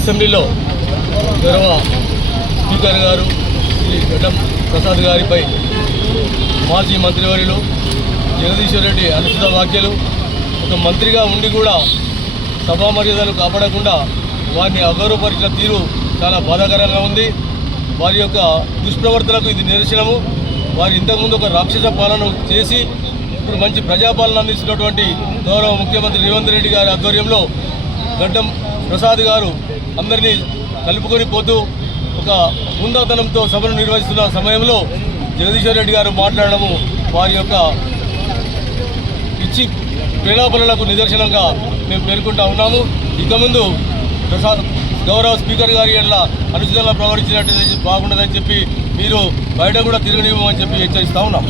అసెంబ్లీలో గౌరవ స్పీకర్ గారు శ్రీ గడ్డం ప్రసాద్ గారిపై మాజీ మంత్రివర్యులు జగదీశ్వర్ రెడ్డి అనుచిత వ్యాఖ్యలు, ఒక మంత్రిగా ఉండి కూడా సభా మర్యాదలు కాపాడకుండా వారిని అగౌరవపరిచిన తీరు చాలా బాధాకరంగా ఉంది. వారి యొక్క దుష్ప్రవర్తనకు ఇది నిదర్శనము. వారు ఇంతకుముందు ఒక రాక్షస పాలన చేసి ఇప్పుడు మంచి ప్రజాపాలన అందిస్తున్నటువంటి గౌరవ ముఖ్యమంత్రి రేవంత్ రెడ్డి గారి ఆధ్వర్యంలో గడ్డం ప్రసాద్ గారు అందరినీ కలుపుకొని పోతూ ఒక హుందాతనంతో సభను నిర్వహిస్తున్న సమయంలో జగదీశ్వర్ రెడ్డి గారు మాట్లాడడము వారి యొక్క పిచ్చి ప్రేలాపనలకు నిదర్శనంగా మేము పేర్కొంటా ఉన్నాము. ఇక ముందు గౌరవ స్పీకర్ గారి ఎట్లా అనుచితంగా ప్రవర్తించినట్టు బాగుండదని చెప్పి మీరు బయట కూడా తిరగనివ్వమని చెప్పి హెచ్చరిస్తా ఉన్నాం.